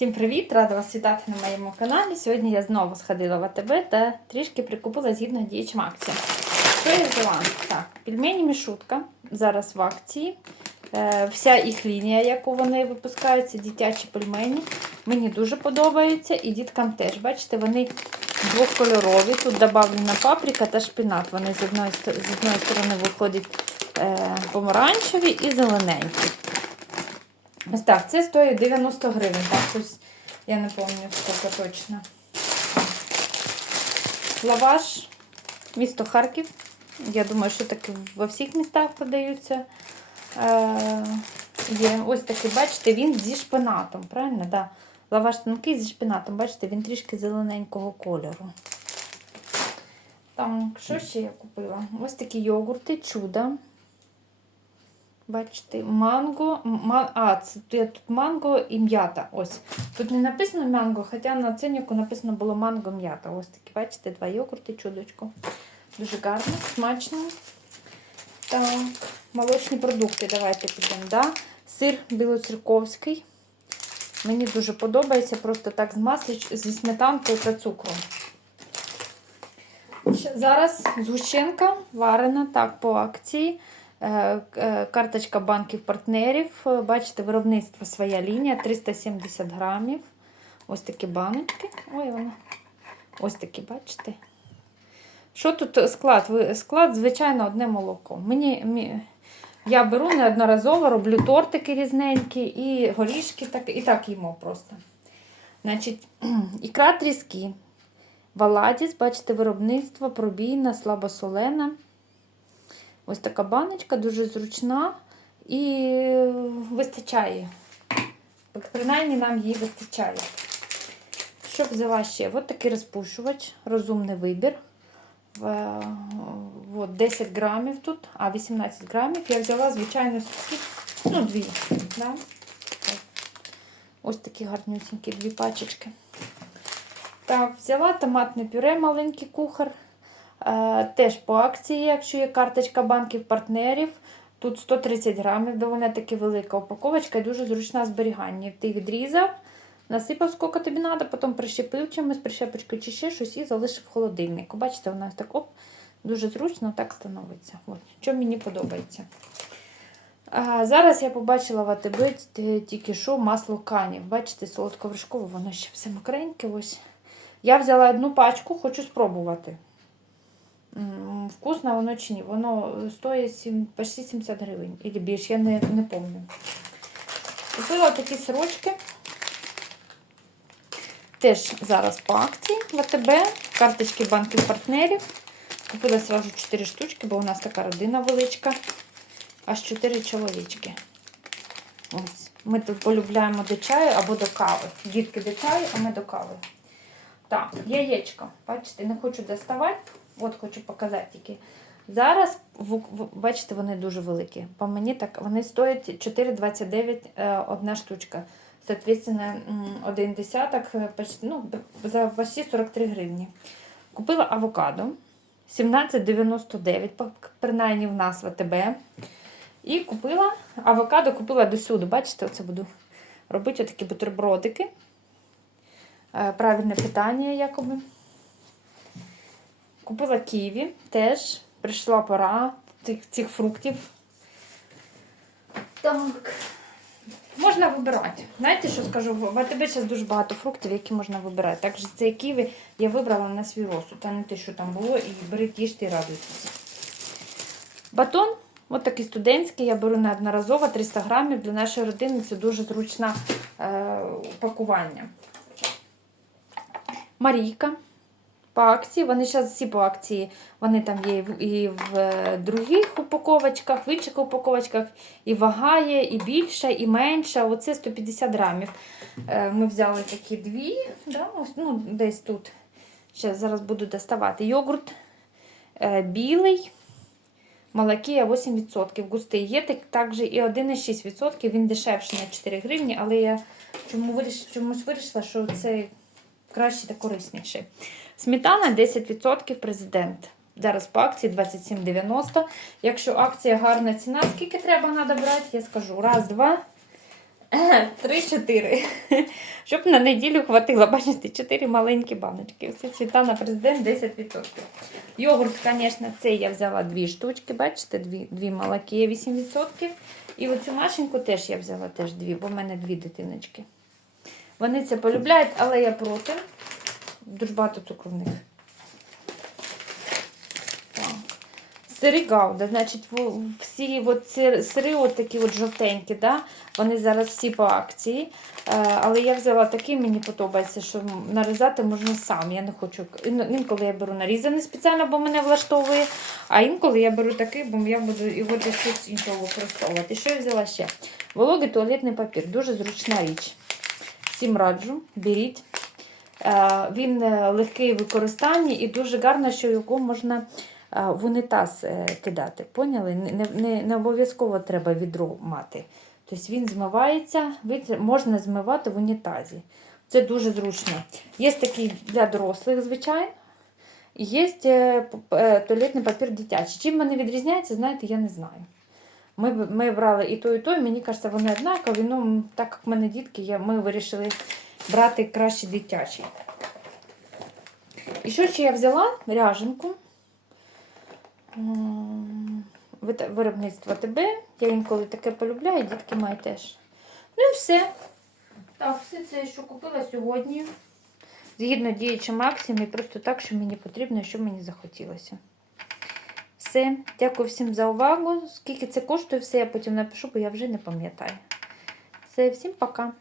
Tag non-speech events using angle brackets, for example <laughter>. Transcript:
Всім привіт! Рада вас вітати на моєму каналі. Сьогодні я знову сходила в АТБ та трішки прикупила згідно діячим акціям. Що я взяла? Так, пельмені мішутка зараз в акції. Е, вся їх лінія, яку вони випускають, це дитячі пельмені. Мені дуже подобаються і діткам теж. Бачите, вони двохкольорові. Тут додавлена паприка та шпінат. Вони з одної, з одної сторони виходять е, помаранчеві і зелененькі. Ось так, це стоїть 90 гривень. Так, ось я не пам'ятаю, скільки точно. Лаваш, місто Харків. Я думаю, що таки во всіх містах продаються. Е, є. Ось такий, бачите, він зі шпинатом, правильно? Да. Лаваш тонкий зі шпинатом, бачите, він трішки зелененького кольору. Там, що ще я купила? Ось такі йогурти, чудо. Бачите, манго. ма- а, це тут манго і м'ята. Ось. Тут не написано манго, хоча на ціннику написано було манго м'ята. Ось такі, бачите, два йогурти, чудочко. Дуже гарно, смачно. Так, молочні продукти. Давайте підемо. Да? Сир білоцерковський. Мені дуже подобається, просто так з масліч, зі сметанкою та цукром. Зараз згущенка варена так по акції. Е, е, Карточка банків партнерів. Е, Бачите, виробництво своя лінія 370 грамів. Ось такі баночки. Ой, вона. Ось такі, бачите. Що тут склад? Склад, звичайно, одне молоко. Мені, я беру неодноразово, роблю тортики різненькі і горішки, так, і так їмо просто. Значить, <clears throat> ікра тріски. Валадіс, бачите, виробництво, пробійна, слабосолена. Ось така баночка, дуже зручна і вистачає. Принаймні нам її вистачає. Що взяла ще? Ось такий розпушувач, розумний вибір. От 10 грамів тут, а 18 грамів. Я взяла, звичайно, ну, дві. Да? Ось такі гарнюсінькі дві пачечки. Так, взяла томатне пюре, маленький кухар. Е, теж по акції, якщо є карточка банків партнерів. Тут 130 грамів, доволі таки велика упаковочка і дуже зручна в зберіганні. Ти відрізав, насипав, скільки тобі треба, потім прищепив чимось, прищепочкою чи ще щось і залишив в холодильнику. Бачите, у нас так оп, дуже зручно так становиться. От, що мені подобається. А, зараз я побачила в АТБ тільки що масло канів. Бачите, солодковершкове, воно ще все мокреньке. ось. Я взяла одну пачку, хочу спробувати. Вкусно воно чи ні. Воно стоїть сім- почти 70 гривень. Или більше, я не, не пам'ятаю. Купила такі сорочки. Теж зараз по акції в АТБ. Карточки банків партнерів. Купила одразу 4 штучки, бо у нас така родина величка. Аж 4 чоловічки. Ось. Ми тут полюбляємо до чаю або до кави. Дітки до чаю, а ми до кави. Так, яєчко. Бачите, не хочу доставати. От хочу показати тільки. Зараз, бачите, вони дуже великі. По мені так, вони стоять 4,29 е, одна штучка. Соответственно, один десяток е, ну, за почти 43 гривні. Купила авокадо 17,99, принаймні в нас в АТБ. І купила авокадо, купила досюди. Бачите, оце буду робити такі бутербродики. Е, Правильне питання, якоби. Купила ківі теж. Прийшла пора цих, цих фруктів. Так. Можна вибирати. Знаєте, що скажу? В АТБ зараз дуже багато фруктів, які можна вибирати. Так що цей ківі я вибрала на свій розсуд, а не те, що там було, і беріть, їжте і радуйтеся. Батон, от такий студентський, я беру неодноразово 300 грамів. Для нашої родини це дуже зручне е, упакування. Марійка. По акції, вони зараз всі по акції, вони там є і в, е, других упаковочках, в інших упаковочках, і вага є, і більша, і менша. Оце 150 грамів. Е, Ми взяли такі дві, да, ну, десь тут. Зараз, зараз буду доставати. Йогурт е, білий, молокія 8%, густий. Є так, також і 1,6%, він дешевший на 4 гривні, але я чому виріш, чомусь вирішила, що це краще та корисніше. Сметана 10% президент. Зараз по акції 27,90. Якщо акція гарна ціна, скільки треба треба я скажу. Раз, два, <laughs> 3-4. <laughs> Щоб на неділю хватило, бачите, 4 маленькі баночки. Всі цвіта на президент 10%. Йогурт, звісно, цей я взяла дві штучки, бачите, дві, дві молоки 8%. І оцю машинку теж я взяла теж дві, бо в мене дві дитиночки. Вони це полюбляють, але я проти. Дуже багато цукру в них. Так. Сири гауда, значить, всі от сири от такі от жовтенькі, да? вони зараз всі по акції. Е, Але я взяла такий, мені подобається, що нарізати можна сам. Я не хочу. Інколи я беру нарізаний спеціально, бо мене влаштовує. А інколи я беру такий, бо я буду його для щось іншого використовувати. Що я взяла ще? Вологий туалетний папір, дуже зручна річ. Всім раджу, беріть. Е, Він е, легкий в використанні і дуже гарно, що його можна е, в унітаз е, кидати. Поняли? Не, не, не, обов'язково треба відро мати. Тобто він змивається, можна змивати в унітазі. Це дуже зручно. Є такий для дорослих, звичайно. Є туалетний папір дитячий. Чим вони відрізняються, знаєте, я не знаю. Ми, ми брали і той, і той, мені кажеться, вони однакові. Ну, так як в мене дітки, є, ми вирішили брати краще дитячий. І що ще я взяла? Ряженку. Виробництво ТБ. Я інколи таке полюбляю, дітки мої теж. Ну і все. Так, все це, що купила сьогодні. Згідно діючим акціям і просто так, що мені потрібно, що мені захотілося. Все. Дякую всім за увагу. Скільки це коштує, все я потім напишу, бо я вже не пам'ятаю. Все, всім пока.